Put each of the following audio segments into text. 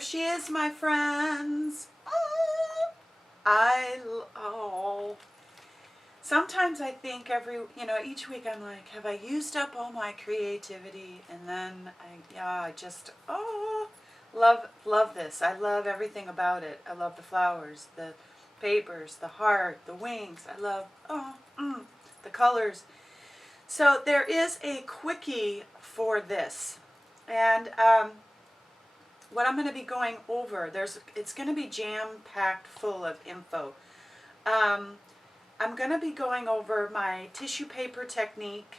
There she is, my friends. Oh. Sometimes I think each week I'm like, have I used up all my creativity? And then I just, love this. I love everything about it. I love the flowers, the papers, the heart, the wings. I love, the colors. So there is a quickie for this. And what I'm going to be going over, it's going to be jam-packed full of info. I'm going to be going over my tissue paper technique.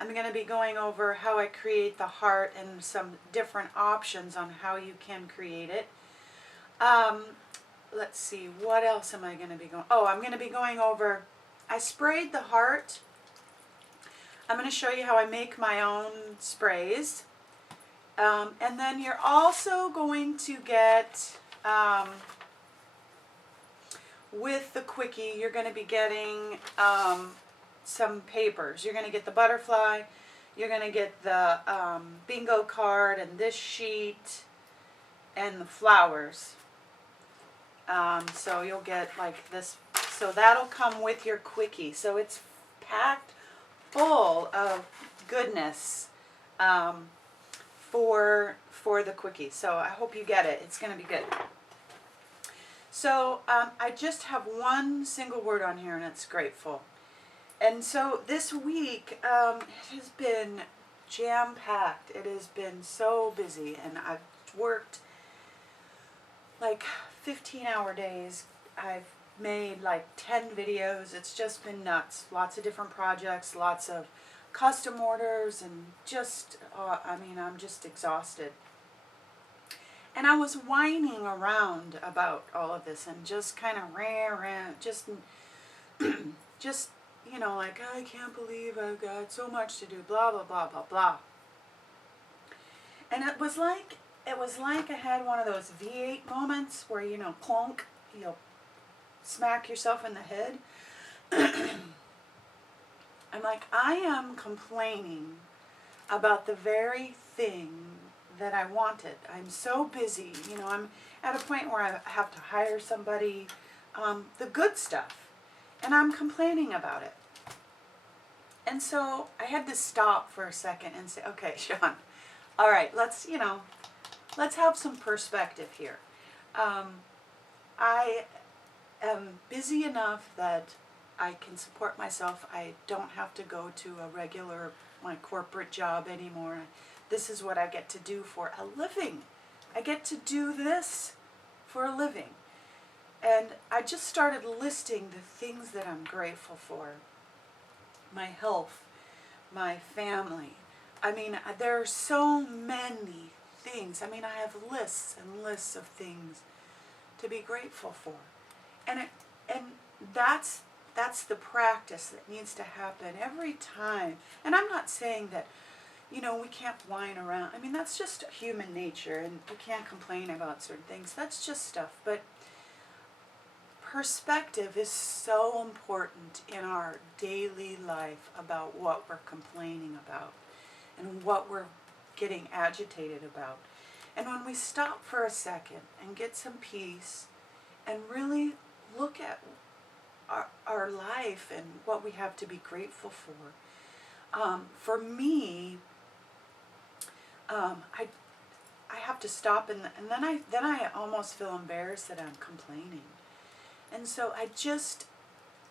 I'm going to be going over how I create the heart and some different options on how you can create it. Let's see, what else am I going to be going? Oh, I'm going to be going over, I sprayed the heart. I'm going to show you how I make my own sprays. And then you're also going to get, with the quickie, you're going to be getting some papers. You're going to get the butterfly, you're going to get the bingo card and this sheet and the flowers. So you'll get like this. So that'll come with your quickie. So it's packed full of goodness for the quickie. So I hope you get it. It's going to be good. So I just have one single word on here, and it's grateful. And so this week, it has been jam-packed. It has been so busy, and I've worked like 15-hour days. I've made like 10 videos. It's just been nuts. Lots of different projects, lots of custom orders, and just, I'm just exhausted. And I was whining around about all of this and just kind of just, like, I can't believe I've got so much to do, blah, blah, blah, blah, blah. And it was like I had one of those V8 moments where, clunk, you'll smack yourself in the head. I'm like, I am complaining about the very thing that I wanted. I'm so busy. I'm at a point where I have to hire somebody, the good stuff, and I'm complaining about it. And so I had to stop for a second and say, okay, Shawn, all right, let's have some perspective here. I am busy enough that I can support myself. I don't have to go to my corporate job anymore. This is what I get to do for a living. I get to do this for a living. And I just started listing the things that I'm grateful for. My health, my family. There are so many things. I have lists and lists of things to be grateful for. And that's the practice that needs to happen every time. And I'm not saying that we can't whine around. That's just human nature, and we can't complain about certain things. That's just stuff. But perspective is so important in our daily life about what we're complaining about and what we're getting agitated about. And when we stop for a second and get some peace and really look at our life and what we have to be grateful for me, I have to stop, and then I almost feel embarrassed that I'm complaining. And so I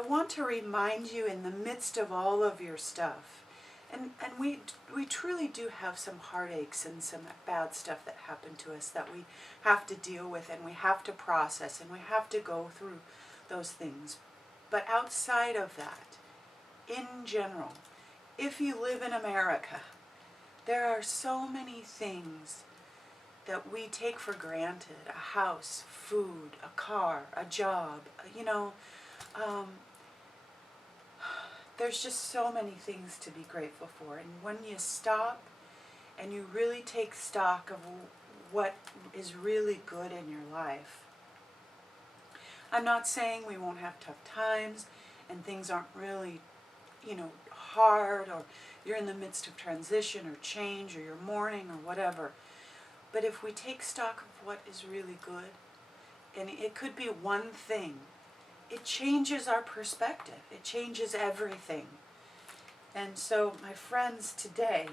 want to remind you, in the midst of all of your stuff, and we truly do have some heartaches and some bad stuff that happened to us that we have to deal with, and we have to process, and we have to go through those things. But outside of that, in general, if you live in America, there are so many things that we take for granted. A house, food, a car, a job, there's just so many things to be grateful for. And when you stop and you really take stock of what is really good in your life, I'm not saying we won't have tough times and things aren't really, hard, or you're in the midst of transition or change, or you're mourning or whatever. But if we take stock of what is really good, and it could be one thing, it changes our perspective. It changes everything. And so, my friends, today,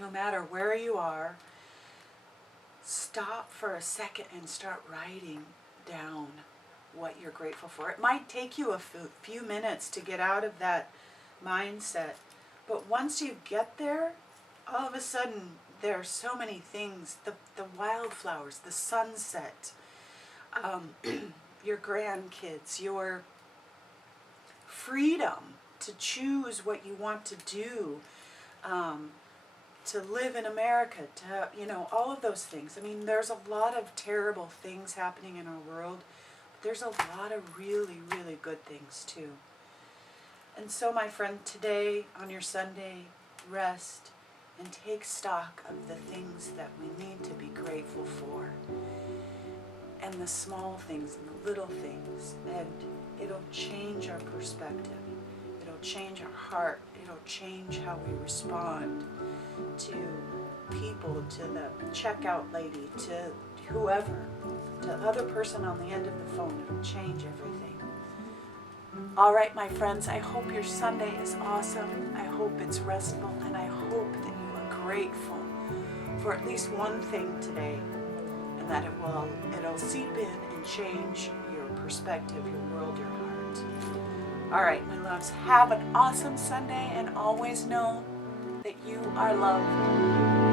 no matter where you are, stop for a second and start writing down what you're grateful for. It might take you a few minutes to get out of that mindset, but once you get there, all of a sudden there are so many things, the wildflowers, the sunset, your grandkids, your freedom to choose what you want to do, to live in America, to, all of those things. I mean, there's a lot of terrible things happening in our world, but there's a lot of really, really good things too. And so, my friend, today on your Sunday, rest and take stock of the things that we need to be grateful for, and the small things and the little things, and it'll change our perspective. It'll change our heart. It'll change how we respond to people, to the checkout lady, to whoever, to the other person on the end of the phone. It'll change everything. All right, my friends, I hope your Sunday is awesome. I hope it's restful, and I hope that you are grateful for at least one thing today, and that it'll seep in and change your perspective, your world, your heart. All right, my loves, have an awesome Sunday, and always know that you are loved.